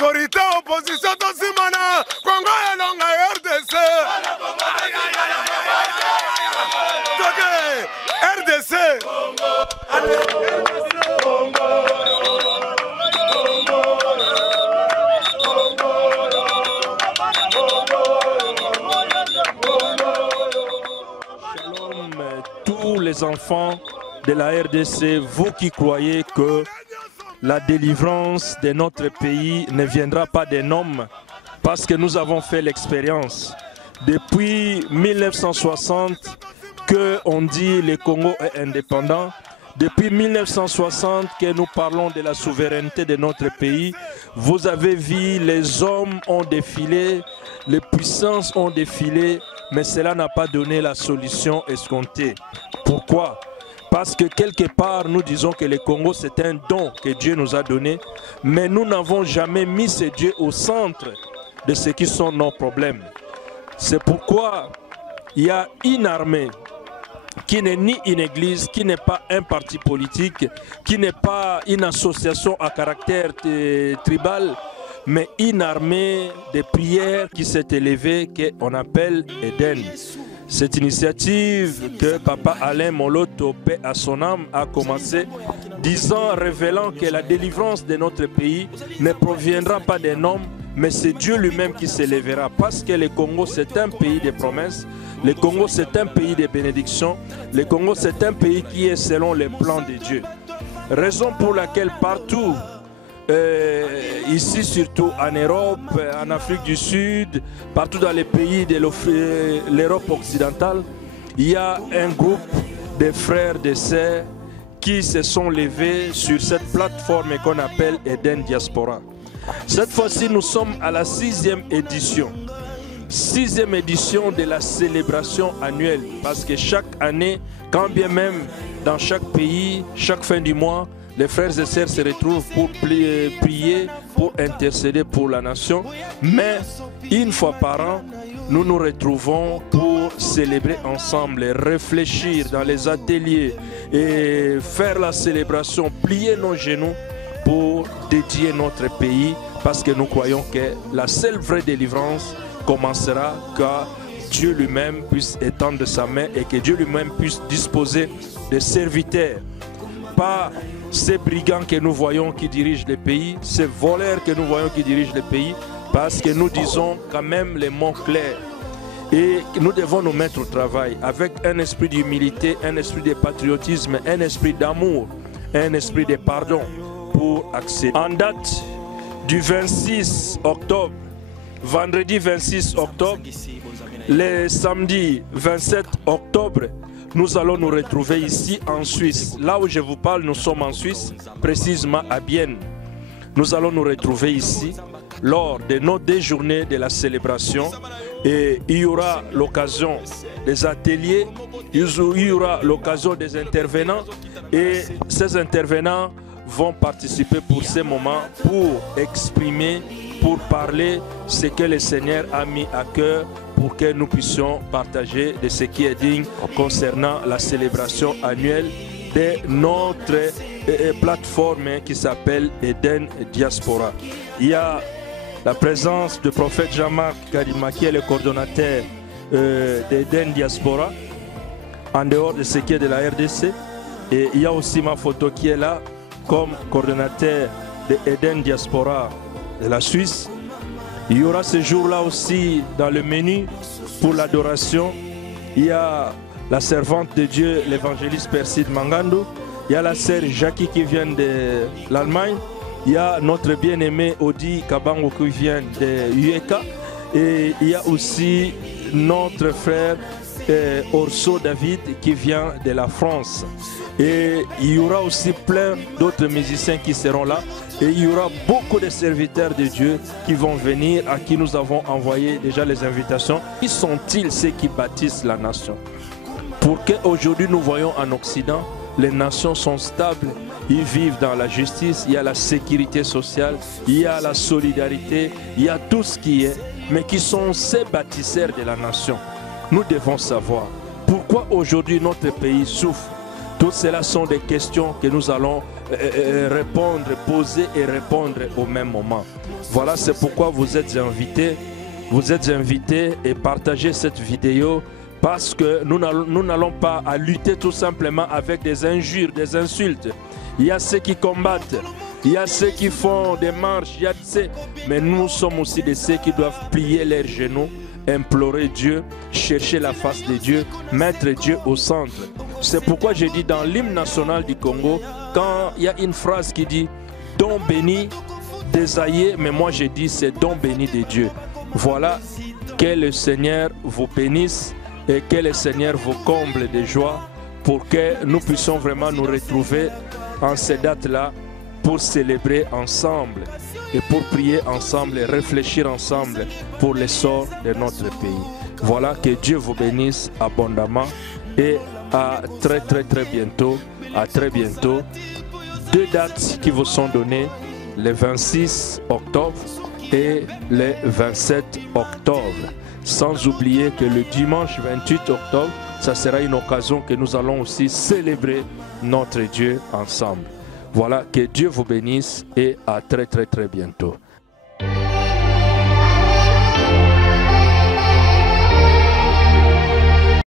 Majorité, opposition, Tosimana, Congo et Longa RDC. RDC. Shalom, tous les enfants de la RDC, vous qui croyez que la délivrance de notre pays ne viendra pas d'un homme, parce que nous avons fait l'expérience. Depuis 1960, que on dit le Congo est indépendant. Depuis 1960 que nous parlons de la souveraineté de notre pays, vous avez vu les hommes ont défilé, les puissances ont défilé, mais cela n'a pas donné la solution escomptée. Pourquoi? Parce que quelque part, nous disons que le Congo, c'est un don que Dieu nous a donné, mais nous n'avons jamais mis ce Dieu au centre de ce qui sont nos problèmes. C'est pourquoi il y a une armée qui n'est ni une église, qui n'est pas un parti politique, qui n'est pas une association à caractère tribal, mais une armée de prières qui s'est élevée, qu'on appelle Eden. Cette initiative que Papa Alain Moloto, paix à son âme, a commencé, disant, révélant que la délivrance de notre pays ne proviendra pas d'un homme, mais c'est Dieu lui-même qui s'élèvera. Parce que le Congo, c'est un pays de promesses. Le Congo, c'est un pays de bénédictions. Le Congo, c'est un pays qui est selon les plans de Dieu. Raison pour laquelle partout, ici surtout en Europe, en Afrique du Sud, partout dans les pays de l'Europe occidentale, il y a un groupe de frères, de sœurs qui se sont levés sur cette plateforme qu'on appelle Eden Diaspora. Cette fois-ci, nous sommes à la 6e édition. 6e édition de la célébration annuelle. Parce que chaque année, quand bien même dans chaque pays, chaque fin du mois, les frères et sœurs se retrouvent pour prier, pour intercéder pour la nation. Mais une fois par an, nous nous retrouvons pour célébrer ensemble, réfléchir dans les ateliers et faire la célébration, plier nos genoux pour dédier notre pays, parce que nous croyons que la seule vraie délivrance commencera quand Dieu lui-même puisse étendre sa main et que Dieu lui-même puisse disposer de serviteurs. Pas ces brigands que nous voyons qui dirigent le pays, ces voleurs que nous voyons qui dirigent le pays, parce que nous disons quand même les mots clairs. Et nous devons nous mettre au travail avec un esprit d'humilité, un esprit de patriotisme, un esprit d'amour, un esprit de pardon pour accéder. En date du 26 octobre, vendredi 26 octobre, le samedi 27 octobre, nous allons nous retrouver ici en Suisse. Là où je vous parle, nous sommes en Suisse, précisément à Bienne. Nous allons nous retrouver ici lors de nos 2 journées de la célébration. Et il y aura l'occasion des ateliers, il y aura l'occasion des intervenants. Et ces intervenants vont participer pour ces moments, pour exprimer, pour parler ce que le Seigneur a mis à cœur, pour que nous puissions partager de ce qui est digne concernant la célébration annuelle de notre plateforme qui s'appelle Eden Diaspora. Il y a la présence du prophète Jean-Marc Karima qui est le coordonnateur d'Eden Diaspora en dehors de ce qui est de la RDC, et il y a aussi ma photo qui est là comme coordonnateur de Eden Diaspora de la Suisse. Il y aura ce jour-là aussi dans le menu pour l'adoration. Il y a la servante de Dieu, l'évangéliste Perside Mangando. Il y a la sœur Jackie qui vient de l'Allemagne. Il y a notre bien-aimé Odi Kabango qui vient de Ueka. Et il y a aussi notre frère Orso David qui vient de la France. Et il y aura aussi plein d'autres musiciens qui seront là. Et il y aura beaucoup de serviteurs de Dieu qui vont venir, à qui nous avons envoyé déjà les invitations. Qui sont-ils ceux qui bâtissent la nation? Pour qu'aujourd'hui nous voyons en Occident, les nations sont stables, ils vivent dans la justice, il y a la sécurité sociale, il y a la solidarité, il y a tout ce qui est, mais qui sont ces bâtisseurs de la nation. Nous devons savoir pourquoi aujourd'hui notre pays souffre. Tout cela sont des questions que nous allons répondre, poser et répondre au même moment. Voilà, c'est pourquoi vous êtes invités. Vous êtes invités et partagez cette vidéo parce que nous n'allons pas à lutter tout simplement avec des injures, des insultes. Il y a ceux qui combattent, il y a ceux qui font des marches, il y a ceux... mais nous sommes aussi de ceux qui doivent plier leurs genoux, implorer Dieu, chercher la face de Dieu, mettre Dieu au centre. C'est pourquoi je dis dans l'hymne national du Congo, quand il y a une phrase qui dit « Don béni d'Ésaïe », mais moi je dis c'est « Don béni de Dieu ». Voilà, que le Seigneur vous bénisse et que le Seigneur vous comble de joie pour que nous puissions vraiment nous retrouver en ces dates-là pour célébrer ensemble et pour prier ensemble et réfléchir ensemble pour le sort de notre pays. Voilà, que Dieu vous bénisse abondamment et à très bientôt. À très bientôt. 2 dates qui vous sont données, le 26 octobre et le 27 octobre. Sans oublier que le dimanche 28 octobre, ça sera une occasion que nous allons aussi célébrer notre Dieu ensemble. Voilà, que Dieu vous bénisse et à très bientôt.